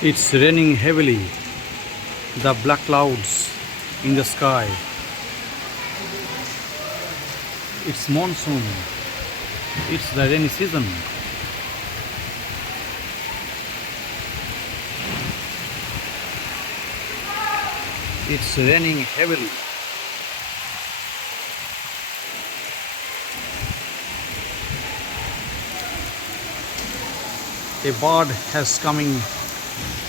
It's raining heavily. The black clouds in the sky. It's monsoon. It's the rainy season. It's raining heavily. A bird has coming